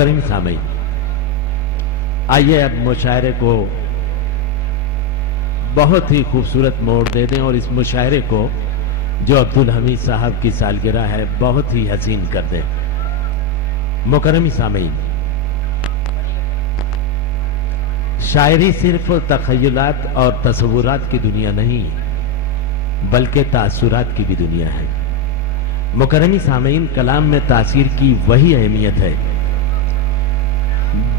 मोकरम सामईन, आइए अब मुशायरे को बहुत ही खूबसूरत मोड़ दे दें और इस मुशायरे को जो अब्दुल हमीद साहब की सालगिरह है बहुत ही हसीन कर दें। मोकरम सामईन, शायरी सिर्फ तखय्युलात और तसव्वुरात की दुनिया नहीं बल्कि तासुरात की भी दुनिया है। मुकर्रमी सामईन, कलाम में तासीर की वही अहमियत है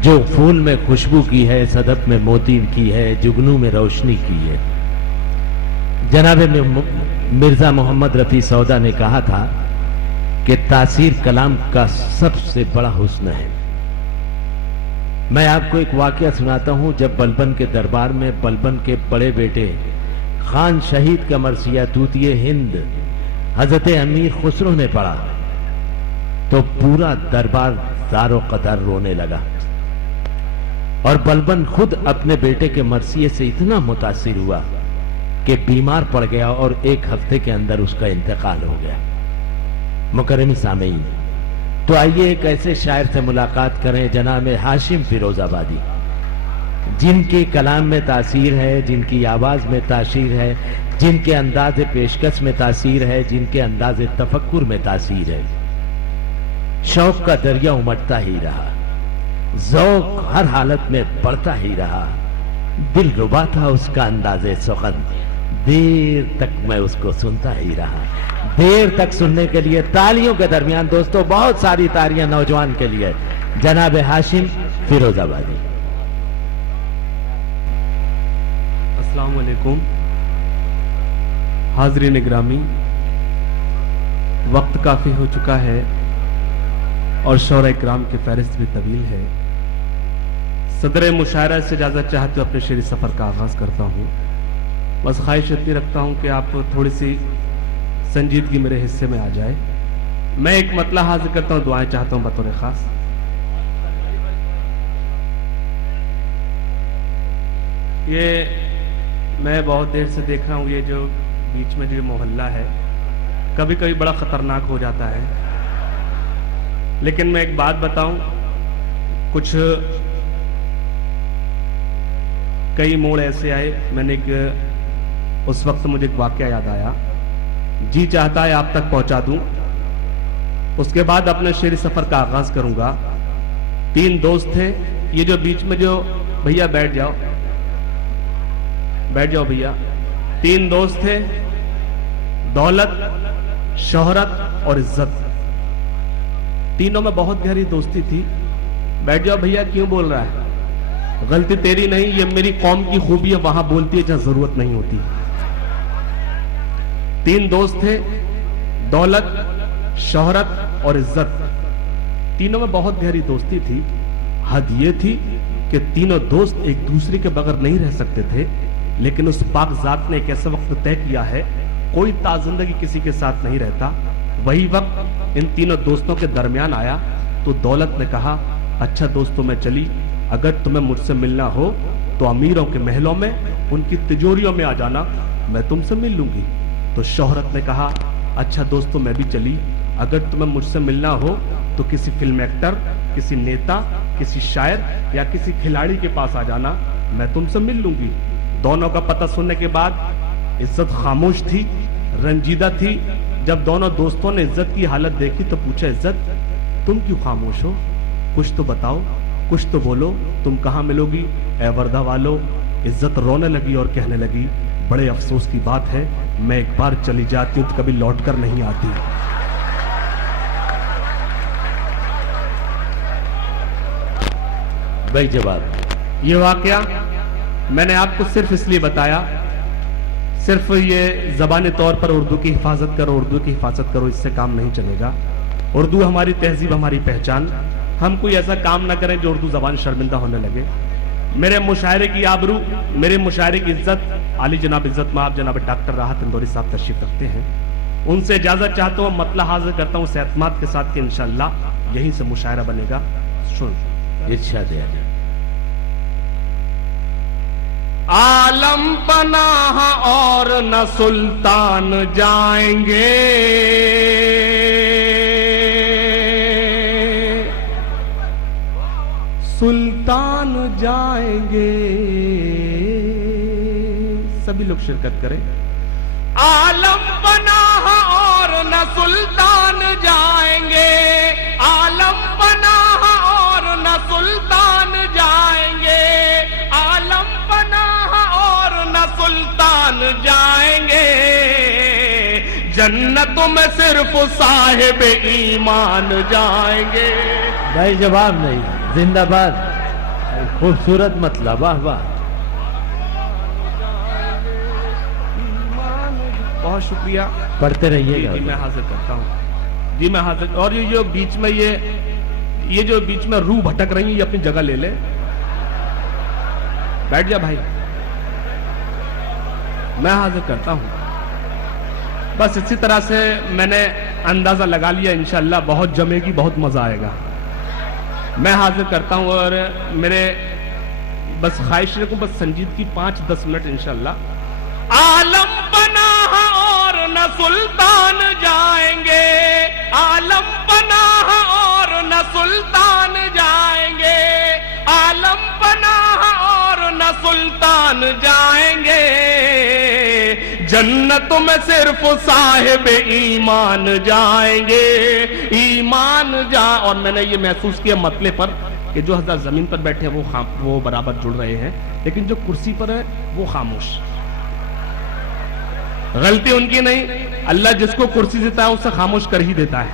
जो फूल में खुशबू की है, सदफ में मोती की है, जुगनू में रोशनी की है। जनाब मिर्जा मोहम्मद रफी सौदा ने कहा था कि तासीर कलाम का सबसे बड़ा हुस्न है। मैं आपको एक वाकया सुनाता हूं। जब बलबन के दरबार में बलबन के बड़े बेटे खान शहीद का मरसिया तूतिए हिंद हजरत अमीर खुसरो ने पढ़ा तो पूरा दरबार ज़ारो कदर रोने लगा और बलबन खुद अपने बेटे के मरसिए से इतना मुतासिर हुआ कि बीमार पड़ गया और 1 हफ्ते के अंदर उसका इंतकाल हो गया। मुकर्रमी सामईन, तो आइए एक ऐसे शायर से मुलाकात करें, जनाब हाशिम फिरोजाबादी, जिनकी कलाम में तासीर है, जिनकी आवाज में तासीर है, जिनके अंदाज पेशकश में तासीर है, जिनके अंदाज तफक्कुर में तासीर है। शौक का दरिया उमड़ता ही रहा, ज़ौक़ हर हालत में बढ़ता ही रहा, दिल रुबा था उसका अंदाज़े सुखन, देर तक मैं उसको सुनता ही रहा। देर तक सुनने के लिए तालियों के दरमियान दोस्तों बहुत सारी तालियां नौजवान के लिए। जनाब हाशिम फिरोजाबादी। अस्सलाम वालेकुम हाज़रीन ग्रामी, वक्त काफ़ी हो चुका है और शौरा इकराम की फहरिस्त भी तवील है। सदर मुशायरा से इजाज़त चाहते हुए अपने शेरी सफ़र का आगाज़ करता हूँ। बस ख्वाहिश इतनी रखता हूँ कि आप थोड़ी सी संजीदगी मेरे हिस्से में आ जाए। मैं एक मतला हाजिर करता हूँ, दुआएं चाहता हूँ बतौर ख़ास। ये मैं बहुत देर से देख रहा हूँ, ये जो बीच में जो मोहल्ला है कभी कभी बड़ा ख़तरनाक हो जाता है। लेकिन मैं एक बात बताऊं, कुछ कई मोड़ ऐसे आए, मैंने उस वक्त मुझे एक वाकया याद आया, जी चाहता है आप तक पहुंचा दूं। उसके बाद अपने शेरी सफर का आगाज करूंगा। 3 दोस्त थे, ये जो बीच में जो भैया बैठ जाओ भैया। 3 दोस्त थे, दौलत, शोहरत और इज्जत। तीनों में बहुत गहरी दोस्ती थी। बैठ जाओ भैया, क्यों बोल रहा है? गलती तेरी नहीं, ये मेरी कौम की खूबी है, वहां बोलती है जहां जरूरत नहीं होती। 3 दोस्त थे, दौलत, शोहरत और इज्जत। तीनों में बहुत गहरी दोस्ती थी। हद ये थी कि तीनों दोस्त एक दूसरे के बगैर नहीं रह सकते थे, लेकिन उस पाक जात ने एक ऐसा वक्त तय किया है, कोई ताजिंदगी किसी के साथ नहीं रहता। वही वक्त इन तीनों दोस्तों के दरमियान आया तो दौलत ने कहा, अच्छा दोस्तों मैं चली, अगर तुम्हें मुझसे मिलना हो तो अमीरों के महलों में, उनकी तिजोरियों में आ जाना, मैं तुमसे मिल लूंगी। तो शोहरत ने कहा, अच्छा दोस्तों मैं भी चली, अगर तुम्हें मुझसे मिलना हो तो किसी फिल्म एक्टर, किसी नेता, किसी शायर या किसी खिलाड़ी के पास आ जाना, मैं तुमसे मिल लूंगी। दोनों का पता सुनने के बाद इज्जत खामोश थी, रंजीदा थी। जब दोनों दोस्तों ने इज्जत की हालत देखी तो पूछा, इज्जत तुम क्यों खामोश हो? कुछ तो बताओ, कुछ तो बोलो, तुम कहां मिलोगी ए वर्दा वालो? इज्जत रोने लगी और कहने लगी, बड़े अफसोस की बात है, मैं एक बार चली जाती हूं तो कभी लौटकर नहीं आती। भाई जवाब। ये वाकया मैंने आपको सिर्फ इसलिए बताया, सिर्फ ये ज़बानी तौर पर उर्दू की हिफाजत करो, इससे काम नहीं चलेगा। उर्दू हमारी तहजीब, हमारी पहचान। हम कोई ऐसा काम ना करें जो उर्दू ज़बान शर्मिंदा होने लगे। मेरे मुशायरे की आबरू, मेरे मुशायरे की इज्जत आली जनाब इज्जत माब जनाब डॉक्टर राहत इंदौरी साहब तशरीफ रखते हैं। उनसे इजाज़त चाहता हूँ, मतला हाजिर करता हूँ सेहतमाद के साथ कि इंशाअल्लाह यहीं से मुशायरा बनेगा। सुन इरशाद है। आलम पनाह और न सुल्तान जाएंगे, जाएंगे। सभी लोग शिरकत करें। आलम पनाह और न सुल्तान जाएंगे, आलम पनाह और न सुल्तान जाएंगे, आलम पनाह और न सुल्तान जाएंगे। जन्नत में सिर्फ साहिब ईमान जाएंगे। भाई जवाब नहीं, जिंदाबाद। खूबसूरत मतलब, वाह वाह। बहुत शुक्रिया। पढ़ते रहिएगा। जी मैं हाजिर करता हूँ जी, मैं हाजिर। और ये जो बीच में ये जो बीच में रूह भटक रही है, ये अपनी जगह ले ले। बैठ जा भाई, मैं हाजिर करता हूँ। बस इसी तरह से मैंने अंदाजा लगा लिया, इंशाल्लाह बहुत जमेगी, बहुत मजा आएगा। मैं हाजिर करता हूँ और मेरे बस ख्वाहिश रखूं, बस संजीद की 5-10 मिनट इंशाल्लाह। आलम पनाह और न सुल्तान जाएंगे, आलम पनाह और न सुल्तान जाएंगे, आलम पनाह और न सुल्तान जाएंगे। जन्नत में सिर्फ साहिब ईमान जाएंगे, ईमान जा। और मैंने ये महसूस किया मतले पर कि जो हज़रत जमीन पर बैठे हैं वो बराबर जुड़ रहे हैं, लेकिन जो कुर्सी पर है वो खामोश। गलती उनकी नहीं, अल्लाह जिसको कुर्सी देता है उसे खामोश कर ही देता है।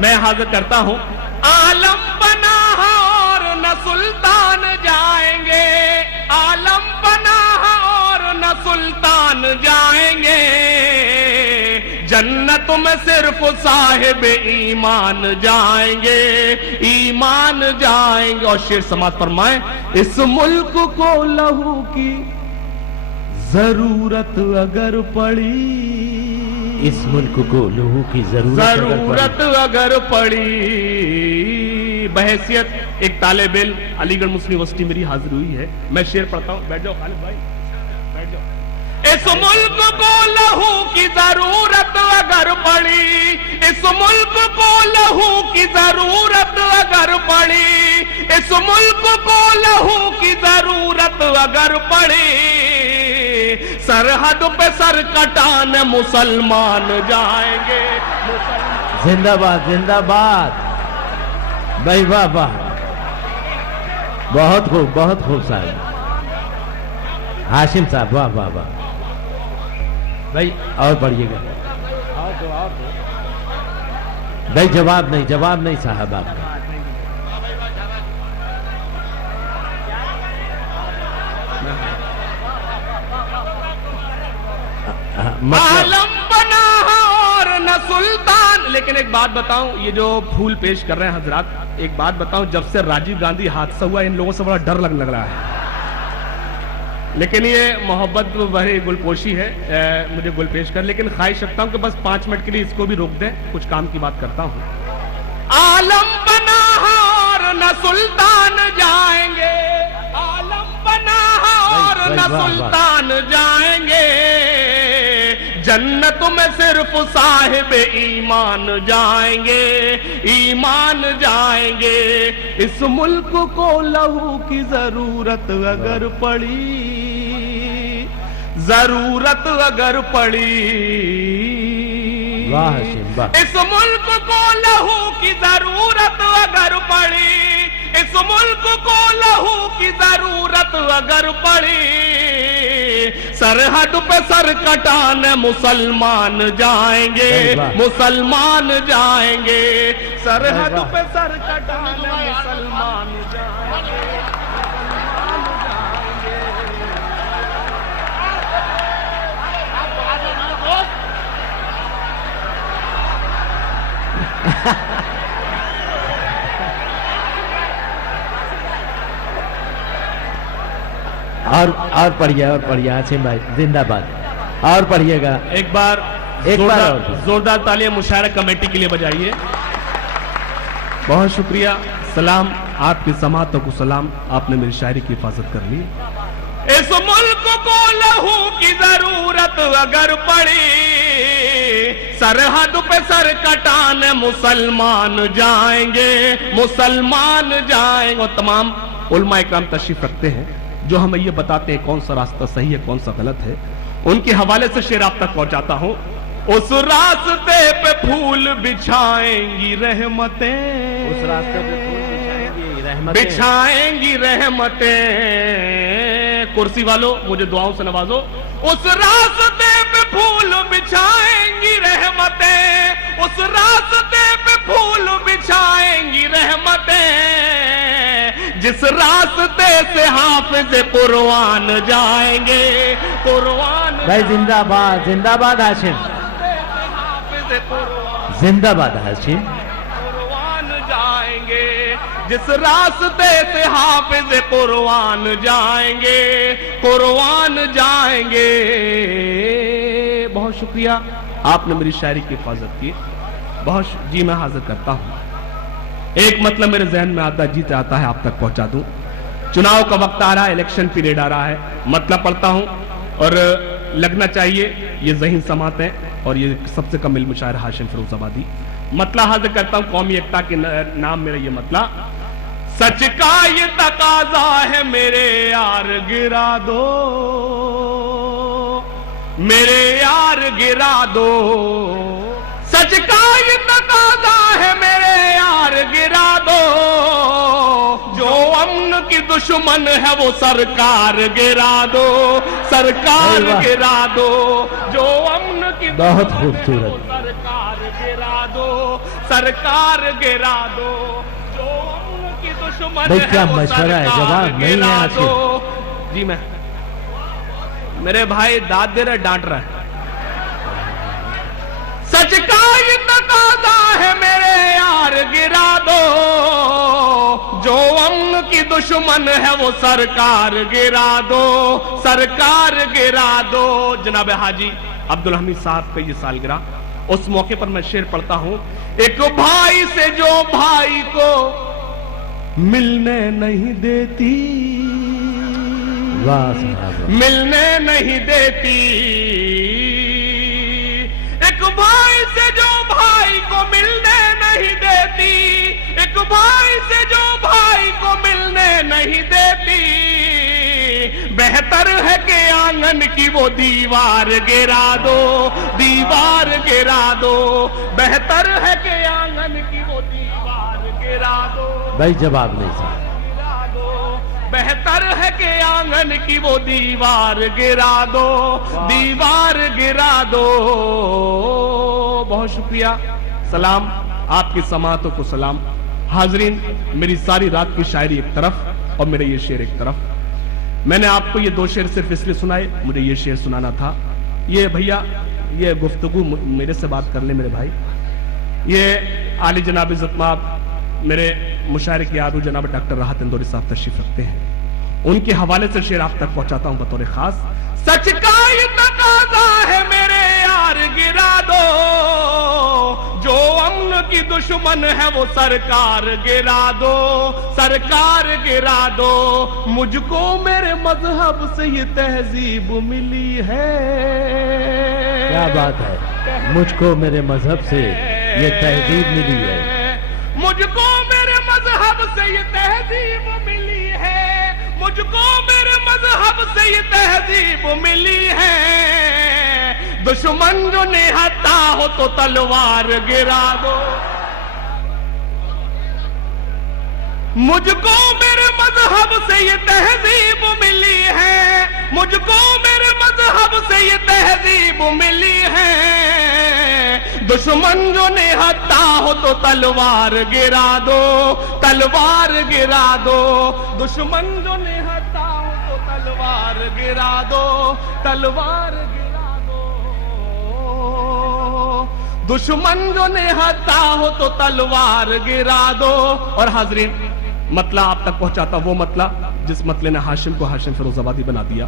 मैं हाजिर करता हूं। आलम पनाह और न सुल्तान जाएंगे, आलम पनाह और न सुल्तान जाएंगे। जन्नत में सिर्फ साहिब ईमान जाएंगे, ईमान जाएंगे। और शेर समाज फरमाए, इस मुल्क को लहू की जरूरत अगर पड़ी, इस मुल्क को लहू की जरूरत अगर पड़ी। बहैसियत एक तालिब इल्म अलीगढ़ मुस्लिम यूनिवर्सिटी मेरी हाजिर हुई है। मैं शेर पढ़ता हूं, बैठ जाओ खालिद भाई, बैठ जाओ। इस मुल्क को लहू की जरूरत अगर पड़ी, इस मुल्क को लहू की जरूरत अगर पड़ी, इस मुल्क को लहू की जरूरत अगर पड़ी। सरहद पे सर कटाने मुसलमान जाएंगे, जिंदाबाद जिंदाबाद। भाई वाह वाह, बहुत खूब साहब। हाशिम साहब वाह वाह वाह। भाई और पढ़िएगा भाई। जवाब नहीं साहब आपका। आलम पनाह और न सुल्तान। लेकिन एक बात बताऊं, ये जो फूल पेश कर रहे हैं हजरात, एक बात बताऊं, जब से राजीव गांधी हादसा हुआ इन लोगों से बड़ा डर लग रहा है। लेकिन ये मोहब्बत भरी गुलपोशी है, मुझे गुल पेश कर। लेकिन ख्वाहिश रखता हूं कि बस 5 मिनट के लिए इसको भी रोक दें, कुछ काम की बात करता हूं। आलम पनाह और न सुल्तान जाएंगे, आलम पनाह और न सुल्तान जाएंगे। जन्नत में सिर्फ साहिब ईमान जाएंगे, ईमान जाएंगे। इस मुल्क को लहू की जरूरत अगर पड़ी, जरूरत अगर पड़ी। वाह वाह। इस मुल्क को लहू की जरूरत अगर पड़ी, इस मुल्क को लहू की जरूरत अगर पड़ी। सरहद पे सर कटाने मुसलमान जाएंगे, मुसलमान जाएंगे। सरहद पे सर कटाने मुसलमान जाएंगे। और पढ़िए हाशिम भाई, जिंदाबाद। और पढ़िएगा एक बार जोरदार तालियां मुशायरा कमेटी के लिए बजाइए। बहुत शुक्रिया। सलाम आपकी समातों को सलाम, आपने मेरी शायरी की हिफाजत कर ली। इस मुल्क को लहू की जरूरत अगर पड़ी, सरहद पे सर कटाने मुसलमान जाएंगे, मुसलमान जाएंगे। और तमाम उलमा इकराम तशरीफ रखते हैं जो हमें ये बताते हैं कौन सा रास्ता सही है कौन सा गलत है। उनके हवाले से शेर आप तक पहुंचाता हूं। उस रास्ते पे फूल बिछाएंगी रहमतें, उस रास्ते पे फूल बिछाएंगी रहमतें, बिछाएंगी रहमतें। कुर्सी वालों मुझे दुआओं से नवाजो। उस रास्ते पे फूल बिछाएंगी रहमतें, उस रास्ते पे फूल बिछाएंगी रहमतें। जिस रास्ते से हाफिज कुरआन जाएंगे, कुरआन भाई जिंदाबाद, जिंदाबाद हाशिम, जिंदाबाद हाशिम। कुरआन जाएंगे, जिस रास्ते से हाफिज कुरआन जाएंगे, कुरआन जाएंगे। बहुत शुक्रिया, आपने मेरी शायरी की हिफाजत की। बहुत जी मैं हाजिर करता हूं। एक मतलब मेरे जहन में आता जी चाहता है आप तक पहुंचा दूं। चुनाव का वक्त आ रहा है, इलेक्शन पीरियड आ रहा है, मतलब पढ़ता हूं और लगना चाहिए ये ज़हीन समात है और ये सबसे कम इल्म शायर हाशिम फिरोजाबादी। मतला हाजिर करता हूं कौमी एकता के नाम मेरा ये मतला। सच का ये तकाजा है मेरे यार गिरा दो, मेरे यार गिरा दो। सच का ये तकाजा है मेरे यार गिरा दो। जो अमन की दुश्मन है वो सरकार गिरा दो, सरकार गिरा दो। जो अमन की बहुत खूबसूरत, सरकार गिरा दो, सरकार गिरा दो। जो अमन की दुश्मन भाई है क्या वो मशवरा है, जवाब नहीं है गिरा आज दो। जी मैं मेरे भाई दाद दे रहे डांट रहा है। सच का ये तकाजा है मेरे यार गिरा दो। जो अमन की दुश्मन है वो सरकार गिरा दो, सरकार गिरा दो। जनाब हाजी अब्दुल हमीद साहब का ये सालगिरह, उस मौके पर मैं शेर पढ़ता हूं। एक भाई से जो भाई को मिलने नहीं देती, मिलने नहीं देती। एक भाई से जो भाई को मिलने नहीं देती, एक भाई से जो भाई को मिलने नहीं देती। बेहतर है कि आंगन की वो दीवार गिरा दो, दीवार गिरा दो। बेहतर है कि आंगन की वो दीवार गिरा दो। भाई जवाब नहीं सर। बेहतर है कि आंगन की वो दीवार गिरा दो, दीवार गिरा दो। बहुत शुक्रिया, सलाम आपकी समातों को सलाम। हाजरीन, मेरी सारी रात की शायरी एक तरफ और मेरे ये शेर एक तरफ। मैंने आपको ये दो शेर सिर्फ इसलिए सुनाए, मुझे ये शेर सुनाना था। ये भैया ये गुफ्तगू मेरे से बात कर ले मेरे भाई। ये आली जनाब इज़्ज़तमाब मेरे मुशायरे के आदू जनाब डॉक्टर राहत इंदौरी साहब तशरीफ रखते हैं, उनके हवाले से शेर आप तक पहुंचाता हूं बतौर खास। सच का ये तकाजा है मेरे यार गिरा दो। जो अमन की दुश्मन है वो सरकार गिरा दो, सरकार गिरा दो। मुझको मेरे मजहब से ये तहजीब मिली है। क्या बात है, मुझको मेरे मजहब से ये तहजीब मिली है। मुझको मेरे मजहब से ये तहजीब मिली है। मुझको मेरे मजहब से ये तहजीब मिली है। दुश्मन जो निहत्ता हो तो तलवार गिरा दो। मुझको मेरे मजहब से ये तहजीब मिली है। मुझको मेरे मजहब से ये तहजीब मिली है। दुश्मन जो निहत्ता हो तो तलवार गिरा दो, तलवार गिरा दो। दुश्मन जो निहत्ता हो तो तलवार गिरा दो, तलवार गिरा दो। दुश्मन जो निहत्ता हो तो तलवार गिरा दो। और हाजरीन, मतला आप तक पहुंचाता वो मतला जिस मतले ने हाशिम को हाशिम फिरोजाबादी बना दिया।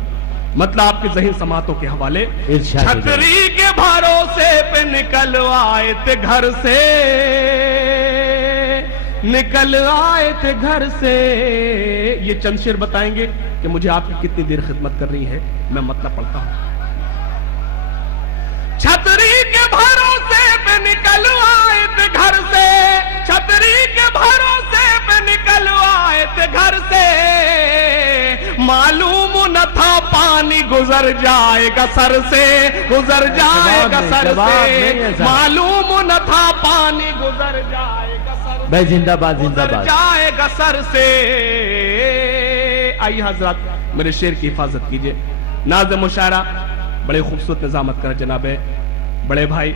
मतलब आपके ज़हीन समातों के हवाले। छतरी के भरोसे पे निकल आए थे घर से, निकल आए थे घर से। ये चंद शेर बताएंगे कि मुझे आपकी कितनी देर खिदमत करनी है। मैं मतलब पढ़ता हूं। छतरी के भरोसे निकल आए थे घर से, छतरी के भरोसे पे निकल आए थे घर से, मालूम न था पानी गुजर जाएगा सर से, गुजर जाएगा सर से, मालूम न था पानी गुजर जाएगा सर से, भाई जिंदाबाद जिंदाबाद जाएगा सर से। आइए हजरत मेरे शेर की हिफाजत कीजिए। नाज़िम मुशायरा बड़े खूबसूरत निजामत कर जनाबे बड़े भाई,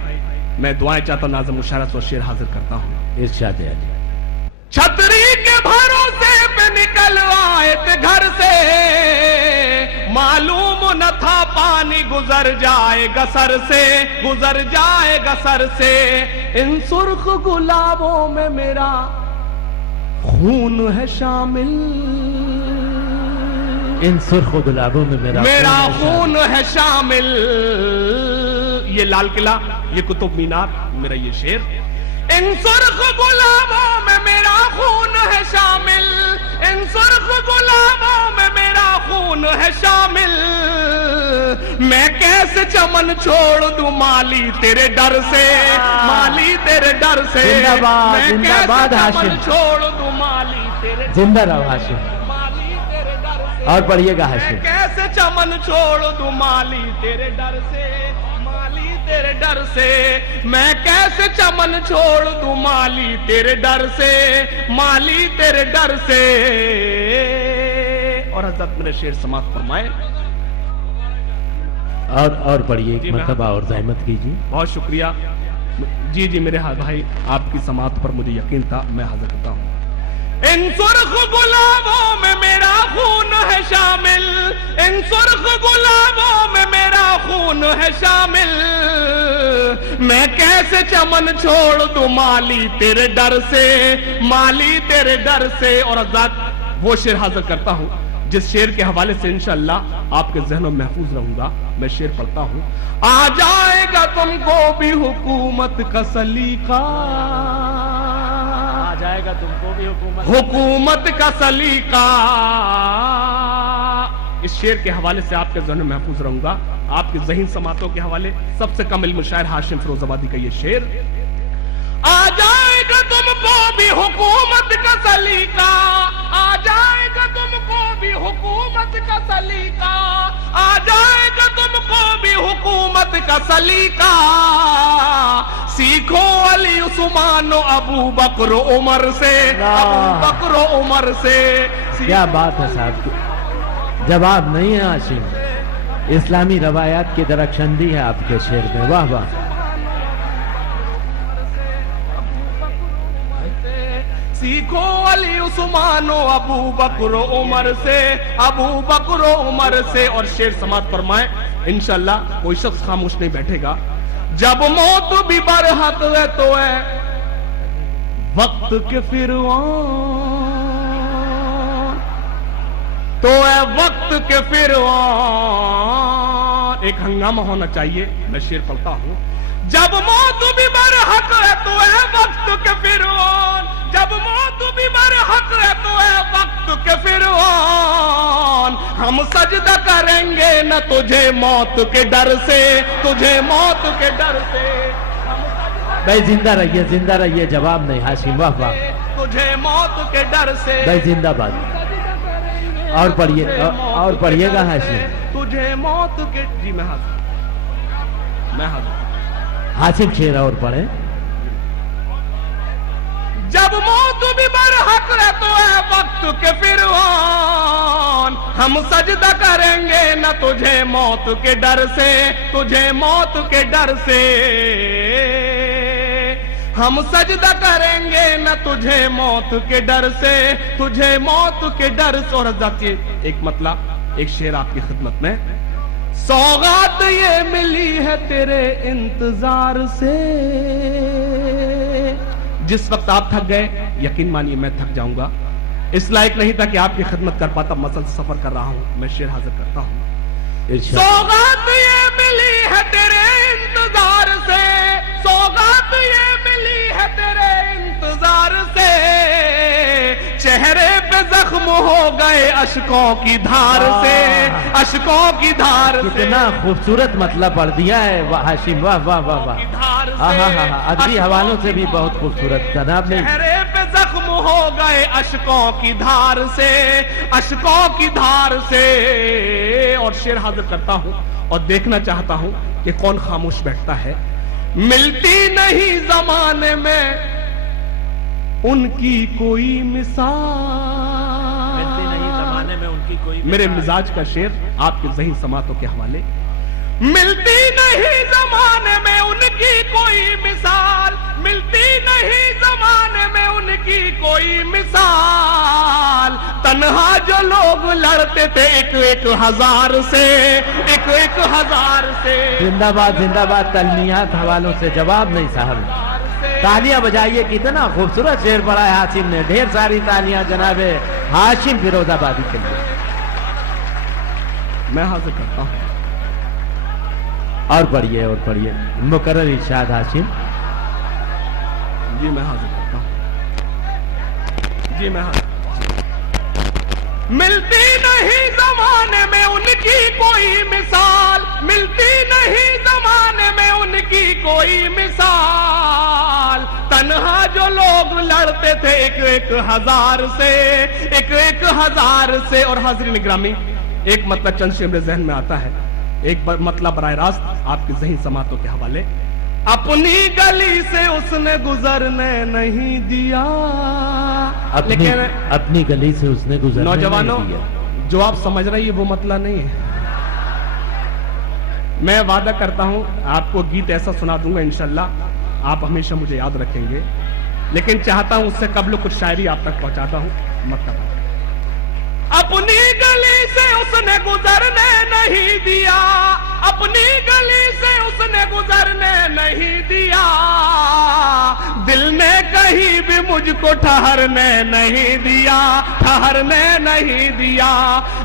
मैं दुआएं चाहता हूं नाज़िम मुशायरा तो शेर हाजिर करता हूं। इरशाद है अली। छतरी के भरोसे पे निकल आए थे घर से, मालूम न था पानी गुजर जाएगा सर से, गुजर जाएगा सर से, इन सुर्ख गुलाबों में मेरा खून है शामिल, इन सुर्ख गुलाबों में मेरा खून है शामिल। ये लाल किला, ये कुतुब मीनार, मेरा ये शेर। इन सुर्ख गुलाबों में मेरा खून है शामिल, इन सुर्ख गुलाबों में मेरा खून है शामिल, मैं कैसे चमन छोड़ दूं माली तेरे डर से, माली तेरे डर से, जिंदाबाद जिंदाबाद हाशिम, छोड़ दूं माली तेरे, जिंदा रहो हाशिम, माली तेरे डर से, और पढ़िएगा हाशिम। कैसे चमन छोड़ दूं माली तेरे डर से, माली तेरे डर से, मैं कैसे चमन छोड़ दूं माली तेरे डर से, माली तेरे डर से। और हजरत मेरे शेर समाप्त फरमाए। और पढ़िए एक मरतबा और ज़हमत कीजिए। बहुत शुक्रिया। जी जी मेरे भाई, आपकी समात पर मुझे यकीन था, मैं हाजिर करता हूं। इन सुर्ख गुलाबों में मेरा खून है शामिल, इन सुर्ख गुलाबों में मेरा खून है शामिल, मैं कैसे चमन छोड़ दूं माली तेरे डर से, माली तेरे डर से। और आजाद वो शेर हाजिर करता हूं जिस शेर के हवाले से इंशाअल्लाह आपके ज़हनों में महफूज रहूंगा। मैं शेर पढ़ता हूं। आ जाएगा तुमको भी हुकूमत का सलीका, आ जाएगा तुमको भी हुकूमत का सलीका। इस शेर के हवाले से आपके ज़हन में महफूज रहूंगा। आपके ज़हीन समातों के हवाले सबसे कम इल्म शायर हाशिम फिरोजाबादी का ये शेर। आ जाएगा तुमको भी हुकूमत का सलीका, आ जाएगा तुमको भी हुकूमत का सलीका, आ जाएगा तुमको भी हुकूमत का सलीका, सीखो अली उस्मान अबू बकर उमर से, अबू बकर उमर से। क्या बात है साहब की, जवाब नहीं है हाशिम। इस्लामी रवायात की दरख्शंदी है आपके शेर में, वाह वाह। सीखो अली उस्मान अबू बकर उमर से, अबू बकर उमर से। और शेर समात फरमाए। इंशाअल्लाह कोई शख्स खामोश नहीं बैठेगा। जब मौत भी बरहक है तो है वक्त के फिरवान, तो है वक्त के फिरवान। एक हंगामा होना चाहिए। मैं शेर पढ़ता हूं। जब मौत भी बरहक है तो है वक्त के फिरवान, जब मौत भी बरहक है तो है वक्त के फिरवान। हम सजदा करेंगे न तुझे मौत के डर से, तुझे मौत के डर से। भाई जिंदा रहिए, जवाब नहीं हाशिम, वाह वाह। तुझे मौत के डर से। भाई जिंदाबाद। और पढ़िएगा हाशिम। तुझे मौत के, जी मैं हाजिर हाशिम शेर और पढ़े। जब मौत भी बरहक है तो है वक्त के फिरवान। हम सजदा करेंगे न तुझे मौत के डर से, तुझे मौत के डर से। हम सजदा करेंगे न तुझे मौत के डर से, तुझे मौत के डर से। और जाती एक मतलब एक शेर आपकी खिदमत में। सौगात ये मिली है तेरे इंतजार से। जिस वक्त आप थक गए, यकीन मानिए मैं थक जाऊंगा। इस लायक नहीं था कि आपकी खिदमत कर पाता, मसल सफर कर रहा हूं। मैं शेर हाजिर करता हूं। सौगात ये मिली है तेरे इंतजार से, सौगात ये मिली है तेरे इंतजार से। चेहरे पे जख्म हो गए अश्कों की धार से, अश्कों की धार से। कितना खूबसूरत मतलब पढ़ दिया है हाशिम, वाह वाह वाह वाह। अदबी हवालों से भी बहुत खूबसूरत जनाब ने। चेहरे पे जख्म हो गए अश्कों की धार से, अश्कों की धार से। और शेर हाजिर करता हूं और देखना चाहता हूं कि कौन खामोश बैठता है। मिलती नहीं जमाने में उनकी कोई मिसाल, मिलती नहीं जमाने में उनकी कोई। मेरे मिजाज का शेर आपके ज़हीन समातों के हवाले। मिलती नहीं जमाने में उनकी कोई मिसाल, मिलती नहीं जमाने में उनकी कोई मिसाल। तन्हा जो लोग लड़ते थे एक एक हजार से, एक एक हजार से। जिंदाबाद जिंदाबाद। तलमियात हवालों से जवाब नहीं साहब। तालियां बजाइए, कितना खूबसूरत शेर पढ़ा है हाशिम ने। ढेर सारी तालियां जनाबे हाशिम फिरोजाबादी के लिए। मैं हाजिर करता हूं। और पढ़िए और पढ़िए। मुकर्रर इरशाद हाशिम। जी मैं हाजिर करता हूं, जी मैं हाजिर। मिलती नहीं जमाने में उनकी कोई मिसाल, मिलती नहीं जमाने में उनकी कोई मिसाल। तन्हा जो लोग लड़ते थे एक एक हजार से, एक एक हजार से। और हाज़रीन ग्रामी, एक मतलब चंद शेर मेरे जहन में आता है, एक मतलब बराह रास्त आपके ज़हीन समातों के हवाले। अपनी गली से उसने गुजरने नहीं दिया, लेकिन अपनी गली से उसने गुजरने नौजवानों नहीं दिया। जो आप समझ रहे हैं वो मतलब नहीं है। मैं वादा करता हूं आपको गीत ऐसा सुना दूंगा इंशाल्लाह आप हमेशा मुझे याद रखेंगे, लेकिन चाहता हूं उससे कबल कुछ शायरी आप तक पहुंचाता हूं। मतलब अपनी गली से उसने गुजरने नहीं दिया, अपनी गली से उसने गुजरने नहीं दिया। दिल ने कहीं भी मुझको ठहरने नहीं दिया, ठहरने नहीं दिया।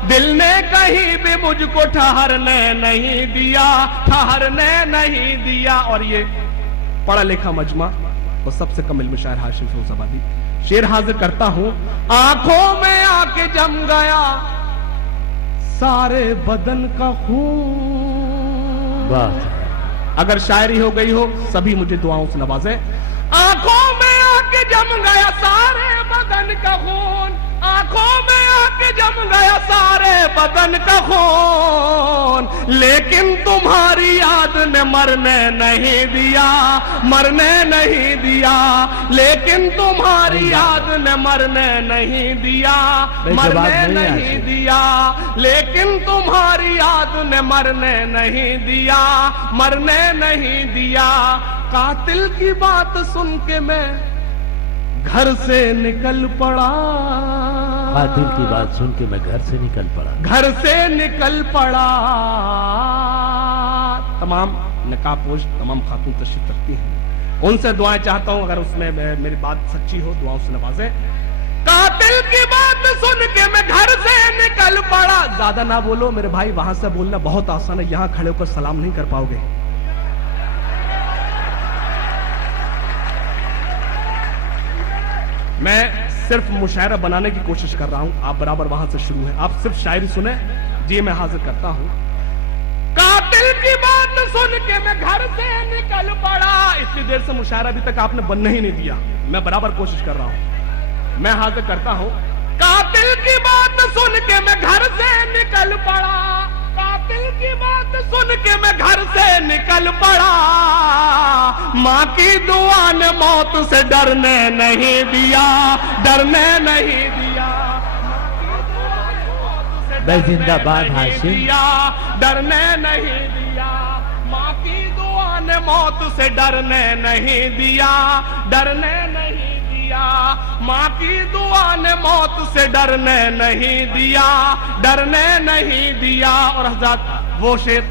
दिल ने कहीं भी मुझको ठहरने नहीं दिया, ठहरने नहीं दिया। और ये पढ़ा लिखा मजमा और सबसे कम इल्म शायर हाशिम फिरोजाबादी। शेर हाजिर करता हूं। आंखों में आके जम गया सारे बदन का खून। वाह। अगर शायरी हो गई हो सभी मुझे दुआओं से नवाजे। आंखों में आके जम गया सारे बदन का खून, आंखों में आके जम गया सारे बदन का खून। लेकिन तुम्हारी याद ने मरने नहीं दिया, मरने नहीं दिया। लेकिन तुम्हारी याद ने मरने नहीं दिया, मरने नहीं दिया। लेकिन तुम्हारी याद ने मरने नहीं दिया, मरने नहीं दिया। कातिल की बात सुन के मैं घर से निकल पड़ा, कातिल की बात सुन के मैं घर से निकल पड़ा, घर से निकल पड़ा। तमाम नकाबपोश तमाम खातून तशरीफ रखती हैं, उनसे दुआएं चाहता हूं, अगर उसमें मेरी बात सच्ची हो दुआओं से नवाजे। कातिल की बात सुन के मैं घर से निकल पड़ा। ज्यादा ना बोलो मेरे भाई, वहां से बोलना बहुत आसान है, यहां खड़े होकर सलाम नहीं कर पाओगे। मैं सिर्फ मुशायरा बनाने की कोशिश कर रहा हूं, आप बराबर वहां से शुरू है, आप सिर्फ शायरी सुने। जी मैं हाजिर करता हूं। कातिल की बात सुन के मैं घर से निकल पड़ा। इतनी देर से मुशायरा अभी तक आपने बनने ही नहीं दिया, मैं बराबर कोशिश कर रहा हूं। मैं हाजिर करता हूं। कातिल की बात सुन के मैं घर से निकल पड़ा, कातिल की बात सुन के मैं घर से निकल पड़ा। माँ की दुआ ने मौत से डरने नहीं दिया, डरने नहीं दिया। जिंदाबाद हाशिम। डरने नहीं दिया। माँ की दुआ ने मौत से डरने नहीं दिया, डरने नहीं दिया। माँ की दुआ ने मौत से डरने नहीं दिया, डरने नहीं दिया। और हज़रत वो शेर,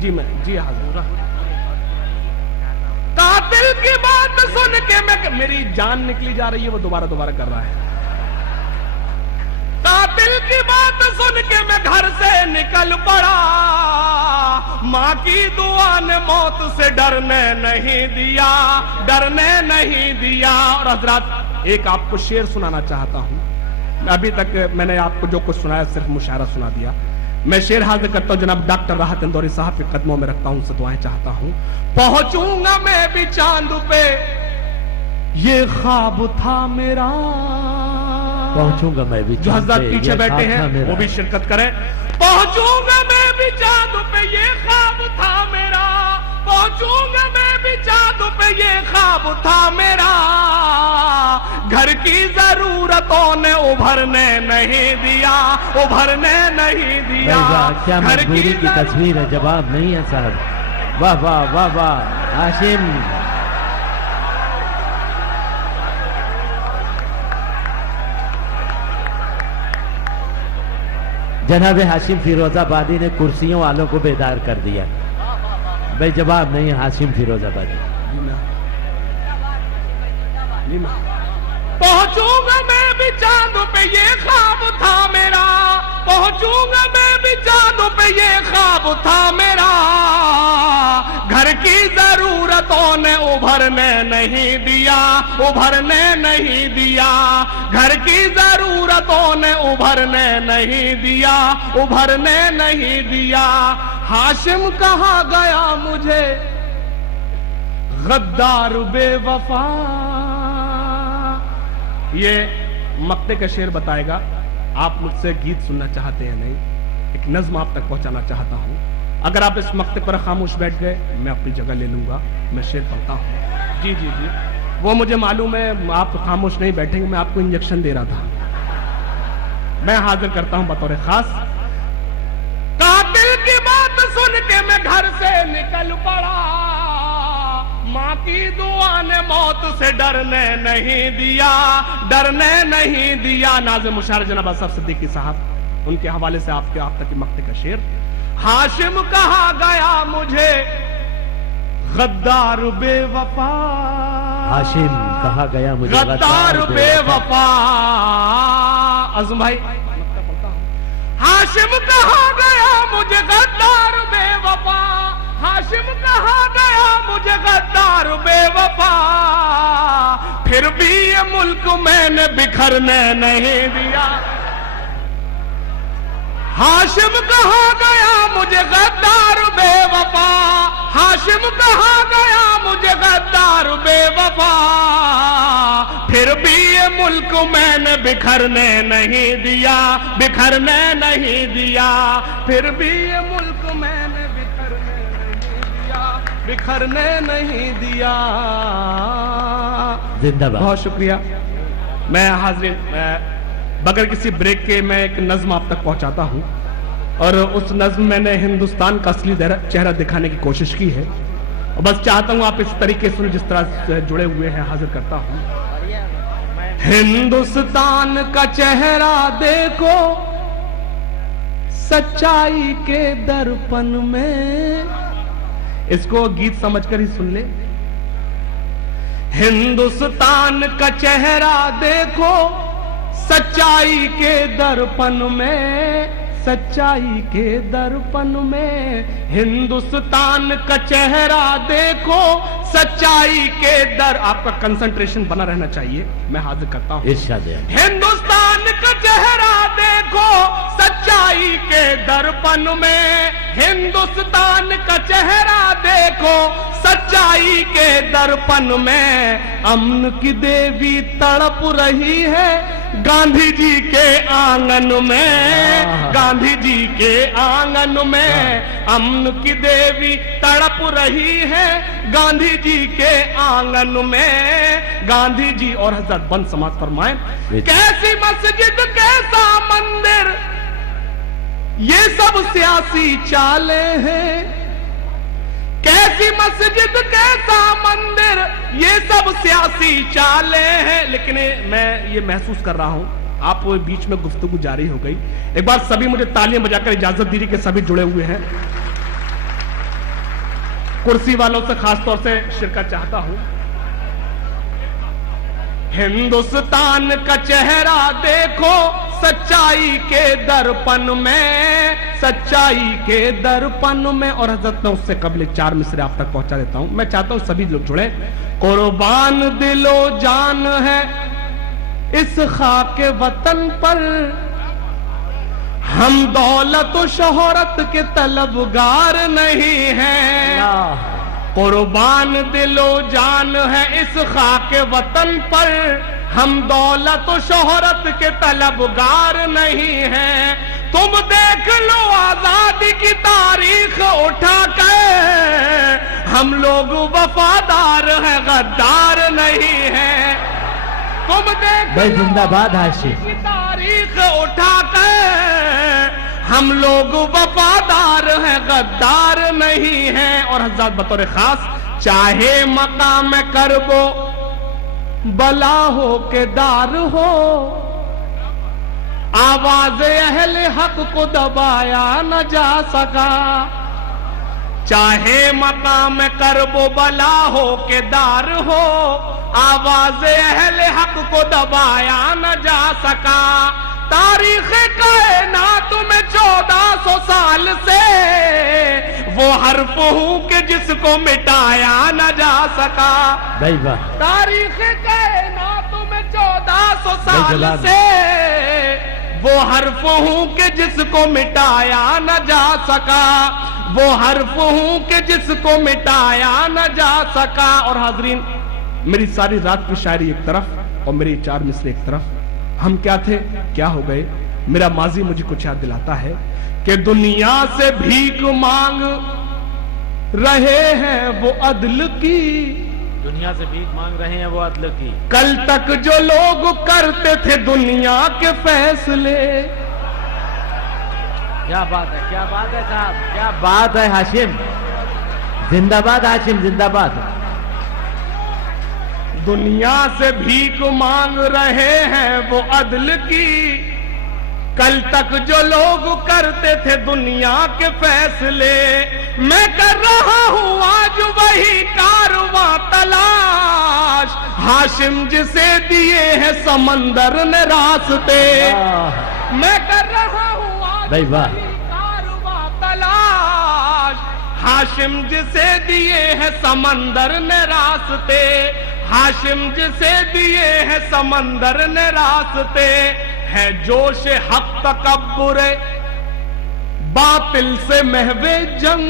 जी मैं जी हाज़िर। कातिल की बात सुन के मैं, मेरी जान निकली जा रही है, वो दोबारा दोबारा कर रहा है। कातिल की बात सुन के मैं घर से निकल पड़ा। माँ की दुआ ने मौत से डरने नहीं दिया, डरने नहीं दिया। और हजरत एक आप आपको शेर सुनाना चाहता हूं। अभी तक मैंने आपको जो कुछ सुनाया सिर्फ मुशायरा सुना दिया। मैं शेर हाजिर करता हूं, जनाब डॉक्टर राहत इंदौरी साहब के कदमों में रखता हूं, उनसे दुआएं चाहता हूं। पहुंचूंगा मैं भी चांद पे, ये ख्वाब था मेरा। पहुंचूंगा मैं भी जो हजरत पीछे बैठे हैं वो भी शिरकत करें। पहुंचूंगा मैं भी चांद पे, ये ख्वाब था मेरा। पहुंचूंगा मैं भी चांद पे, ये ख्वाब था मेरा। घर की जरूरतों ने उभरने नहीं दिया, उभरने नहीं दिया। क्या मजबूरी की तस्वीर है, जवाब नहीं है साहब। वाह वाह वाह वाह हाशिम। जनाब हाशिम फिरोजाबादी ने कुर्सियों वालों को बेदार कर दिया। भाई जवाब नहीं है हाशिम फिरोजाबादी। पहुंचूंगा मैं भी चांद पे, ये ख्वाब था मेरा। पहुंचूंगा मैं भी चांद पे, ये ख्वाब था मेरा। घर की जरूरतों ने उभरने नहीं दिया, उभरने नहीं दिया। घर की जरूरतों ने उभरने नहीं दिया, उभरने नहीं दिया। हाशिम कहा गया मुझे गद्दार बेवफा। ये मक्ते का शेर बताएगा। आप मुझसे गीत सुनना चाहते हैं नहीं, एक नज्म आप तक पहुंचाना चाहता हूं। अगर आप इस मक्ते पर खामोश बैठ गए, मैं अपनी जगह ले लूंगा। मैं शेर पढ़ता हूं। जी जी जी, वो मुझे मालूम है, आप खामोश नहीं बैठेंगे। मैं आपको इंजेक्शन दे रहा था। मैं हाजिर करता हूं बतौर खास। कातिल की बात सुन के मैं घर से निकल पड़ा। माँ की दुआ ने मौत से डरने नहीं दिया, डरने नहीं दिया। नाज़िम मुशार जनाब असफ सिद्दीकी साहब, उनके हवाले से आप तक की मक्ते का शेर। हाशिम कहा गया मुझे गद्दार बेवफा। हाशिम कहा गया मुझे गद्दार बेवफा। आज़म भाई, हाशिम कहा गया मुझे गद्दार बेवफा। हाशिम कहा गया मुझे गद्दार बेवफा। फिर भी ये मुल्क मैंने बिखरने नहीं दिया। हाशिम कहा गया मुझे गद्दार बेवफा। हाशिम कहा गया मुझे गद्दार बेवफा। फिर भी ये मुल्क मैंने बिखरने नहीं दिया, बिखरने नहीं दिया। फिर भी ये मुल्क मैंने बिखरने नहीं दिया, बिखरने नहीं दिया। जिंदाबाद। बहुत शुक्रिया। मैं हाजिर बगैर किसी ब्रेक के मैं एक नज्म आप तक पहुंचाता हूं, और उस नज्म मैंने हिंदुस्तान का असली चेहरा दिखाने की कोशिश की है। और बस चाहता हूं आप इस तरीके से जिस तरह से जुड़े हुए हैं हाजिर करता हूं। हिंदुस्तान का चेहरा देखो सच्चाई के दर्पण में। इसको गीत समझकर ही सुन ले। हिंदुस्तान का चेहरा देखो सच्चाई के दर्पण में, सच्चाई के दर्पण में। हिंदुस्तान का चेहरा देखो सच्चाई के दर। आपका कंसंट्रेशन बना रहना चाहिए। मैं हाजिर करता हूं। हिंदुस्तान का चेहरा देखो सच्चाई के दर्पण में। हिंदुस्तान का चेहरा देखो सच्चाई के दर्पण में। अमन की देवी तड़प रही है गांधी जी के आंगन में, गांधी जी के आंगन में। अमन की देवी तड़प रही है गांधी जी के आंगन में। गांधी जी और हजरत बंद समाज फरमाए, कैसी मस्जिद कैसा मंदिर ये सब सियासी चाले हैं। कैसी मस्जिद कैसा मंदिर ये सब सियासी चाले हैं। लेकिन मैं ये महसूस कर रहा हूं आप बीच में गुफ्तगू जारी हो गई। एक बार सभी मुझे तालियां बजाकर इजाजत दीजिए कि सभी जुड़े हुए हैं। कुर्सी वालों से खास तौर से शिरकत चाहता हूं। हिंदुस्तान का चेहरा देखो सच्चाई के दर्पण में, सच्चाई के दर्पण में। और हजरत मैं उससे कबल 4 मिसरे आप तक पहुंचा देता हूं। मैं चाहता हूं सभी लोग जुड़े। कुर्बान दिलो जान है इस खाके वतन पर हम दौलत और शोहरत के तलबगार नहीं हैं। कुर्बान दिलो जान है इस खाके वतन पर, हम दौलत और शोहरत के तलबगार नहीं हैं। तुम देख लो आजादी की तारीख उठा कर, हम लोग वफादार हैं गद्दार नहीं हैं। तुम देख भाई जिंदाबाद हाशिम की तारीख उठा कर, हम लोग वफादार हैं गद्दार नहीं हैं। और हज़रत बतौर खास, चाहे मकाम करबो बला हो के दार हो, आवाज अहले हक को दबाया न जा सका। चाहे मकाम करबो बला हो के दार हो, आवाज अहले हक को दबाया न जा सका। तारीख कायनात में 1400 साल से वो हर्फ हूं कि जिसको मिटाया न जा सका। भाई वाह, तारीख कायनात में 1400 साल से वो हर्फ हूं कि जिसको मिटाया न जा सका। वो हर्फ हूं कि जिसको मिटाया न जा सका। और हाजरीन, मेरी सारी रात की शायरी एक तरफ और मेरी 4 मिसरे एक तरफ। हम क्या थे, क्या हो गए, मेरा माजी मुझे कुछ याद दिलाता है कि दुनिया से भीख मांग रहे हैं वो अदल की। दुनिया से भीख मांग रहे हैं वो अदल की। कल तक जो लोग करते थे दुनिया के फैसले। क्या बात है, क्या बात है साहब, क्या बात है हाशिम। जिंदाबाद हाशिम, जिंदाबाद। दुनिया से भीख मांग रहे हैं वो अदल की। कल तक जो लोग करते थे दुनिया के फैसले, मैं कर रहा हूं आज वही कारवां तलाश। हाशिम जिसे दिए हैं समंदर ने रास्ते, मैं कर रहा हूं आज भाई वाह, वही कारवां तलाश। हाशिम जिसे दिए हैं समंदर ने रास्ते, हाशिम जिसे दिए हैं समंदर ने रास्ते। है जोश हक तकब्बुर बातिल से महवे जंग,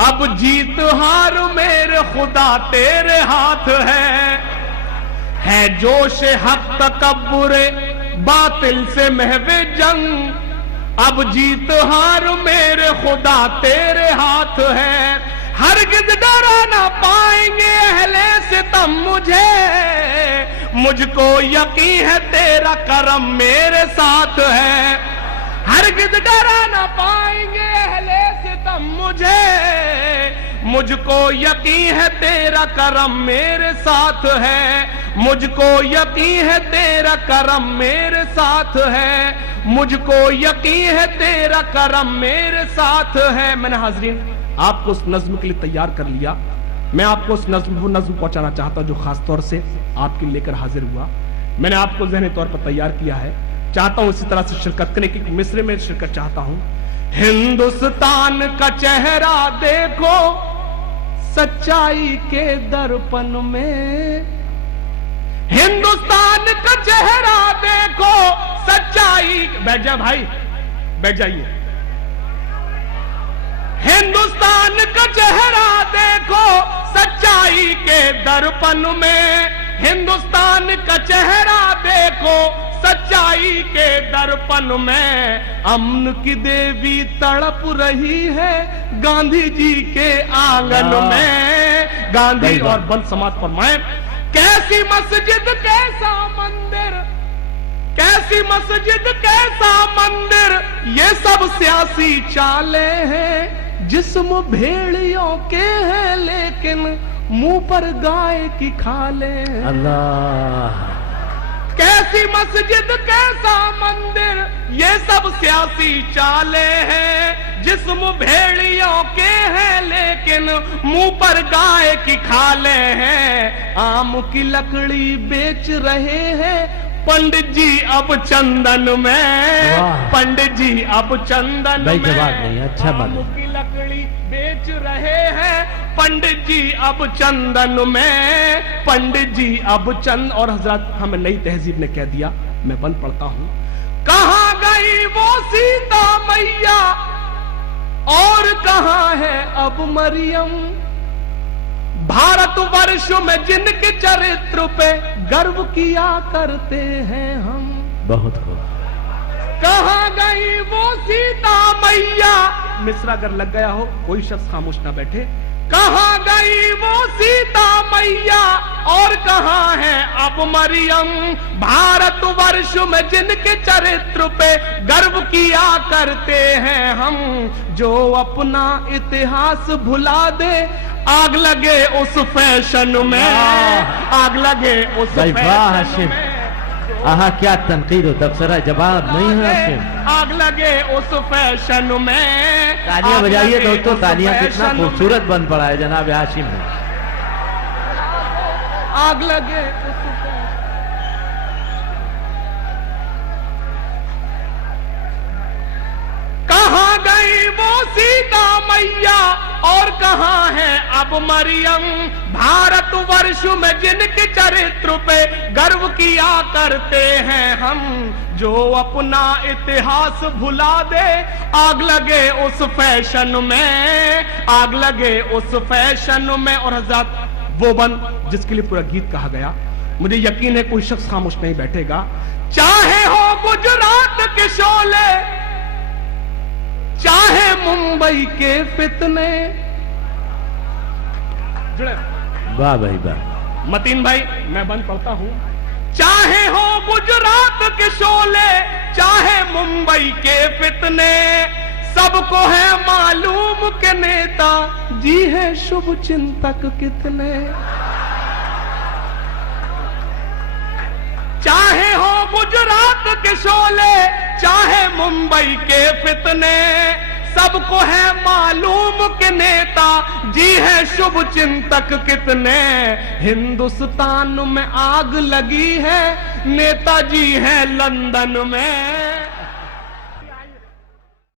अब जीत हार मेरे खुदा तेरे हाथ है जोश हक तकब्बुर बातिल से महवे जंग, अब जीत हार मेरे खुदा तेरे हाथ है। हरगिज़ डरा ना पाएंगे अहले सितम मुझे, मुझको यकीन है तेरा करम मेरे साथ है। हरगिज़ डरा ना पाएंगे अहले सितम मुझे, मुझको यकीन है तेरा करम मेरे साथ है। मुझको यकीन है तेरा करम मेरे साथ है। मुझको यकीन है तेरा करम मेरे साथ है। मैंने हाजरीन आपको उस नज्म के लिए तैयार कर लिया। मैं आपको उस नज्म पहुंचाना चाहता हूं जो खास तौर से आपके लेकर हाजिर हुआ। मैंने आपको ज़हनी तौर पर तैयार किया है, चाहता हूं इसी तरह से शिरकत करने की। मिस्र में शिरकत चाहता हूं। हिंदुस्तान का चेहरा देखो सच्चाई के दर्पण में, हिंदुस्तान का चेहरा देखो सच्चाई। बैठ जा भाई, बैठ जाइए। हिंदुस्तान का चेहरा देखो सच्चाई के दर्पण में, हिंदुस्तान का चेहरा देखो सच्चाई के दर्पण में। अमन की देवी तड़प रही है गांधी जी के आंगन में। गांधी और बंद समाज फरमाए, कैसी मस्जिद कैसा मंदिर, कैसी मस्जिद कैसा मंदिर, ये सब सियासी चाले हैं। जिस्म भेड़ियों के हैं लेकिन मुंह पर गाय की खाले। अल्लाह, कैसी मस्जिद कैसा मंदिर, ये सब सियासी चाले हैं। जिस्म भेड़ियों के हैं लेकिन मुंह पर गाय की खाले हैं। आम की लकड़ी बेच रहे हैं पंडित जी अब चंदन में। पंडित जी अब चंदन भाई में जवाब नहीं, अच्छा बात आम की लकड़ी बेच रहे हैं पंडित जी अब चंदन में, पंडित जी अब चंद। और हजरत हमें नई तहजीब ने कह दिया, मैं बंद पढ़ता हूं। कहां गई वो सीता मैया और कहां है अब मरियम, भारतवर्ष में जिनके चरित्र पे गर्व किया करते हैं हम। बहुत खूब। कहां गई वो सीता मैया, मिसरा अगर लग गया हो कोई शख्स खामोश ना बैठे। कहां गई वो सीता मैया और कहां है अब मरियम, भारतवर्ष में जिनके चरित्र पे गर्व किया करते हैं हम। जो अपना इतिहास भुला दे, आग लगे उस फैशन में, आग लगे उस फैशन में। आहा, क्या तनकीद हो, तबसरा जवाब नहीं है हाशिम। आग लगे उस फैशन में। तालियां बजाइए दोस्तों, तालियां। कितना खूबसूरत बन पड़ा है जनाब हाशिम है। आग लगे उस फैशन। कहां गई वो सीता मैया और कहां है अब मरियम, भारतवर्ष में जिनके चरित्र पे गर्व किया करते हैं हम। जो अपना इतिहास भुला दे, आग लगे उस फैशन में, आग लगे उस फैशन में। और हज़रत वो बंद जिसके लिए पूरा गीत कहा गया, मुझे यकीन है कोई शख्स खामोश नहीं बैठेगा। चाहे हो गुजरात के शोले, चाहे मुंबई के फितने। जुड़े वाह भाई वाह। मतीन भाई मैं बंद पढ़ता हूं। चाहे हो गुजरात के शोले, चाहे मुंबई के फितने, सबको है मालूम के नेता जी है शुभ चिंतक कितने। चाहे हो गुजरात के शोले, चाहे मुंबई के फितने, सबको है मालूम के नेता जी है शुभ चिंतक कितने। हिंदुस्तान में आग लगी है, नेताजी है लंदन में।